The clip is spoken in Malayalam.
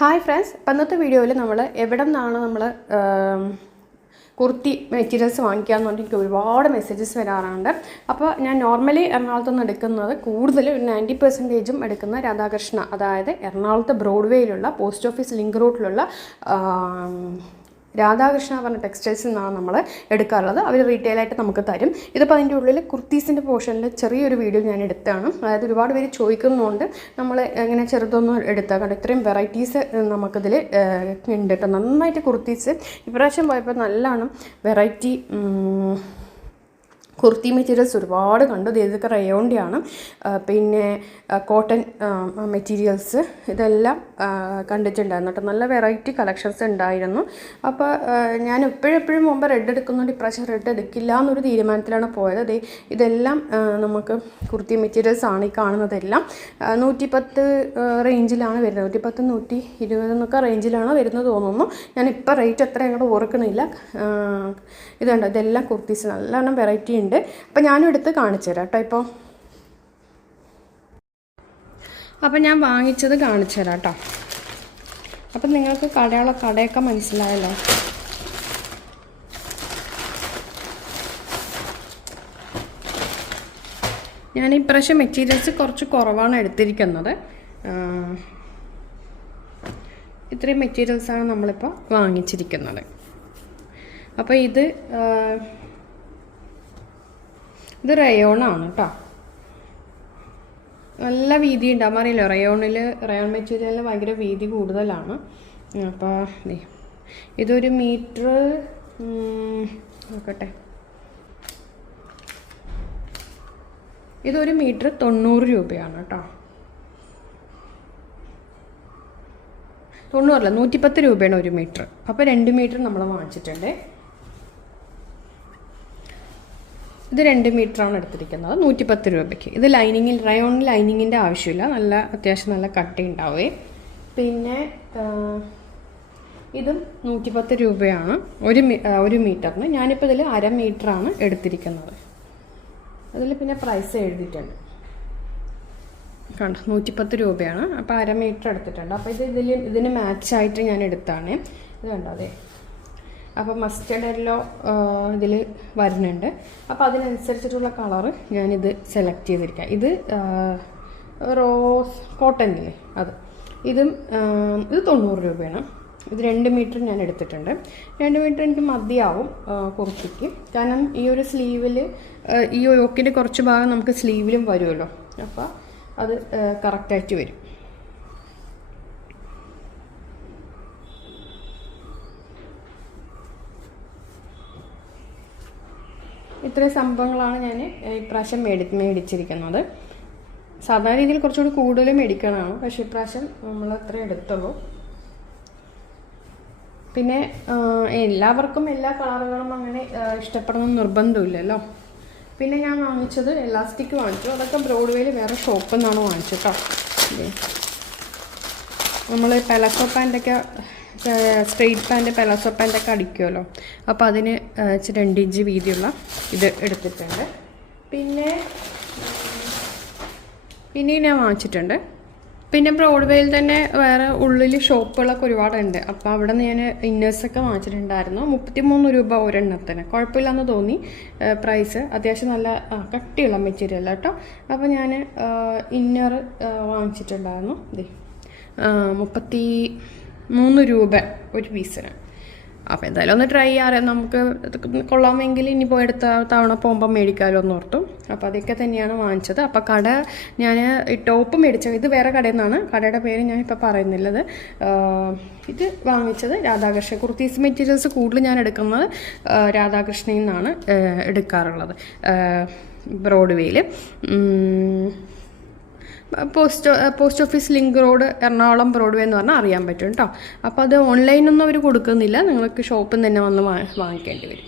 ഹായ് ഫ്രണ്ട്സ്, ഇപ്പം ഇന്നത്തെ വീഡിയോയിൽ നമ്മൾ എവിടെ നിന്നാണ് നമ്മൾ കുർത്തി മെറ്റീരിയൽസ് വാങ്ങിക്കാമെന്ന് പറഞ്ഞിട്ട് എനിക്ക് ഒരുപാട് മെസ്സേജസ് വരാറുണ്ട്. അപ്പോൾ ഞാൻ നോർമലി എറണാകുളത്ത് നിന്ന് എടുക്കുന്നത് കൂടുതൽ ഒരു 90% എടുക്കുന്ന രാധാകൃഷ്ണ, അതായത് എറണാകുളത്ത് ബ്രോഡ്വേയിലുള്ള പോസ്റ്റ് ഓഫീസ് ലിങ്ക് റൂട്ടിലുള്ള രാധാകൃഷ്ണ പറഞ്ഞ ടെക്സ്റ്റൈൽസിൽ നിന്നാണ് നമ്മൾ എടുക്കാറുള്ളത്. അവർ റീറ്റെയിലായിട്ട് നമുക്ക് തരും. ഇതിപ്പോൾ അതിൻ്റെ ഉള്ളിൽ കുർത്തീസിൻ്റെ പോർഷനിൽ ചെറിയൊരു വീഡിയോ ഞാൻ എടുത്താണ്. അതായത് ഒരുപാട് പേര് ചോദിക്കുന്നുണ്ട് നമ്മൾ എങ്ങനെ ചെറുതൊന്നും എടുത്താൽ, കാരണം ഇത്രയും വെറൈറ്റീസ് നമുക്കിതിൽ ഉണ്ട് കേട്ടോ. നന്നായിട്ട് കുർത്തീസ് ഇപ്രാവശ്യം പോയപ്പോൾ നല്ലോണം വെറൈറ്റി കുർത്തി മെറ്റീരിയൽസ് ഒരുപാട് കണ്ടു. ഇതൊക്കെ റയോണിൻ്റെയാണ്. പിന്നെ കോട്ടൺ മെറ്റീരിയൽസ് ഇതെല്ലാം കണ്ടിട്ടുണ്ടായിരുന്നു കേട്ടോ. നല്ല വെറൈറ്റി കളക്ഷൻസ് ഉണ്ടായിരുന്നു. അപ്പോൾ ഞാൻ എപ്പോഴും മുമ്പ് റെഡ് എടുക്കുന്നുണ്ട്, ഇപ്രാവശ്യം റെഡ് എടുക്കില്ല എന്നൊരു തീരുമാനത്തിലാണ് പോയത്. ഇതെല്ലാം നമുക്ക് കുർത്തി മെറ്റീരിയൽസ് ആണ് ഈ കാണുന്നതെല്ലാം. 110 റേഞ്ചിലാണ് വരുന്നത്. 110, 120 എന്നൊക്കെ റേഞ്ചിലാണ് വരുന്നത് തോന്നുന്നു. ഞാനിപ്പോൾ റേറ്റ് എത്ര അങ്ങോട്ട് ഓർക്കണില്ല. ഇതുണ്ട്, ഇതെല്ലാം കുർത്തീസ് നല്ലോണം വെറൈറ്റി ഉണ്ട്. അപ്പം ഞാനും എടുത്ത് കാണിച്ചു തരാം കേട്ടോ. അപ്പം ഞാൻ വാങ്ങിച്ചത് കാണിച്ചു തരാം കേട്ടോ. അപ്പം നിങ്ങൾക്ക് കടയൊക്കെ മനസ്സിലായല്ലോ. ഞാൻ ഇപ്രാവശ്യം മെറ്റീരിയൽസ് കുറച്ച് കുറവാണ് എടുത്തിരിക്കുന്നത്. ഇത്രയും മെറ്റീരിയൽസാണ് നമ്മളിപ്പോൾ വാങ്ങിച്ചിരിക്കുന്നത്. അപ്പോൾ ഇത് റയോണാണ് കേട്ടോ. നല്ല വീതി ഉണ്ടാകും, അറിയില്ല. റയോൺ മെറ്റീരിയലിന് ഭയങ്കര വീതി കൂടുതലാണ്. അപ്പോൾ ഇതൊരു മീറ്റർ നോക്കട്ടെ, ഇതൊരു മീറ്റർ 90 രൂപയാണ് കേട്ടോ. 90 അല്ല, 110 രൂപയാണ് ഒരു മീറ്റർ. അപ്പോൾ 2 മീറ്റർ നമ്മൾ വാങ്ങിച്ചിട്ടുണ്ട്. ഇത് 2 മീറ്ററാണ് എടുത്തിരിക്കുന്നത്, 110 രൂപയ്ക്ക്. ഇത് റയോൺ ലൈനിങ്ങിൻ്റെ ആവശ്യമില്ല, അത്യാവശ്യം നല്ല കട്ടി ഉണ്ടാവേ. പിന്നെ ഇതും 110 രൂപയാണ് ഒരു മീറ്ററിന്. ഞാനിപ്പോൾ ഇതിൽ 1/2 മീറ്ററാണ് എടുത്തിരിക്കുന്നത്. അതിൽ പിന്നെ പ്രൈസ് എഴുതിയിട്ടുണ്ട് കണ്ടോ, 110 രൂപയാണ്. അപ്പോൾ 1/2 മീറ്റർ എടുത്തിട്ടുണ്ട്. അപ്പോൾ ഇതിന് മാച്ചായിട്ട് ഞാൻ എടുത്താണ്. ഇത് കണ്ടോ, അതെ. അപ്പോൾ മസ്റ്റേർഡ് യെല്ലോ ഇതിൽ വരുന്നുണ്ട്. അപ്പോൾ അതിനനുസരിച്ചിട്ടുള്ള കളറ് ഞാനിത് സെലക്ട് ചെയ്തിരിക്കാം. ഇത് റോസ് കോട്ടണില്ലേ, ഇത് 90 രൂപയാണ്. ഇത് 2 മീറ്റർ ഞാൻ എടുത്തിട്ടുണ്ട്. 2 മീറ്റർ എനിക്ക് മതിയാവും കുർത്തിക്ക്. കാരണം ഈ ഒരു സ്ലീവിൽ, ഈ യോക്കിൻ്റെ കുറച്ച് ഭാഗം നമുക്ക് സ്ലീവിലും വരുമല്ലോ. അപ്പോൾ അത് കറക്റ്റായിട്ട് വരും. ഇത്രയും സംഭവങ്ങളാണ് ഞാൻ ഇപ്രാവശ്യം മേടിച്ചിരിക്കുന്നത്. സാധാരണ രീതിയിൽ കുറച്ചുകൂടി കൂടുതൽ മേടിക്കണമാണ്, പക്ഷേ ഇപ്രാവശ്യം നമ്മൾ അത്ര എടുത്തുള്ളൂ. പിന്നെ എല്ലാവർക്കും എല്ലാ കളറുകളും അങ്ങനെ ഇഷ്ടപ്പെടണം നിർബന്ധമില്ലല്ലോ. പിന്നെ ഞാൻ വാങ്ങിച്ചത് എലാസ്റ്റിക് വാങ്ങിച്ചു. അതൊക്കെ ബ്രോഡ്വേയിൽ വേറെ ഷോപ്പിൽ നിന്നാണ് വാങ്ങിച്ചത് കേട്ടോ. നമ്മൾ പെലസോ പാൻ്റൊക്കെ, സ്ട്രെയിറ്റ് പാൻറ്റ്, പെലാസോ പാൻറ്റൊക്കെ അടിക്കുമല്ലോ. അപ്പോൾ അതിന് 2 ഇഞ്ച് വീതിയുള്ള ഇത് എടുത്തിട്ടുണ്ട്. പിന്നെ ഞാൻ വാങ്ങിച്ചിട്ടുണ്ട്. പിന്നെ ബ്രോഡ്വേയിൽ തന്നെ വേറെ ഉള്ളിൽ ഷോപ്പുകളൊക്കെ ഒരുപാടുണ്ട്. അപ്പോൾ അവിടെ നിന്ന് ഞാൻ ഇന്നേഴ്സൊക്കെ വാങ്ങിച്ചിട്ടുണ്ടായിരുന്നു. 33 രൂപ ഒരെണ്ണത്തിന്. കുഴപ്പമില്ലെന്ന് തോന്നി പ്രൈസ്. അത്യാവശ്യം നല്ല കട്ടിയുള്ള മെറ്റീരിയൽ കേട്ടോ. അപ്പോൾ ഞാൻ ഇന്നർ വാങ്ങിച്ചിട്ടുണ്ടായിരുന്നു. 33 രൂപ ഒരു പീസിന്. അപ്പോൾ എന്തായാലും ഒന്ന് ട്രൈ ചെയ്യാറ്. നമുക്ക് കൊള്ളാമെങ്കിൽ ഇനി പോയി എടുത്ത തവണ പോകുമ്പോൾ മേടിക്കാമല്ലോ എന്ന് ഓർത്തു. അപ്പോൾ അതൊക്കെ തന്നെയാണ് വാങ്ങിച്ചത്. അപ്പോൾ ഞാൻ ടോപ്പ് മേടിച്ചത് ഇത് വേറെ കടയിൽ നിന്നാണ്. കടയുടെ പേര് ഞാൻ ഇപ്പോൾ പറയുന്നില്ലത്. ഇത് വാങ്ങിച്ചത് രാധാകൃഷ്ണ. കുർത്തീസ് മെറ്റീരിയൽസ് കൂടുതൽ ഞാൻ എടുക്കുന്നത് രാധാകൃഷ്ണയിൽ നിന്നാണ് എടുക്കാറുള്ളത്. ബ്രോഡ്വേയിൽ post office link road Ernakulam Broadway എന്ന് പറഞ്ഞാൽ അറിയാൻ പറ്റും കേട്ടോ. അപ്പോൾ അത് ഓൺലൈനൊന്നും അവർ കൊടുക്കുന്നില്ല, നിങ്ങൾക്ക് ഷോപ്പിൽ നിന്ന് തന്നെ വന്ന് വാങ്ങിക്കേണ്ടി വരും.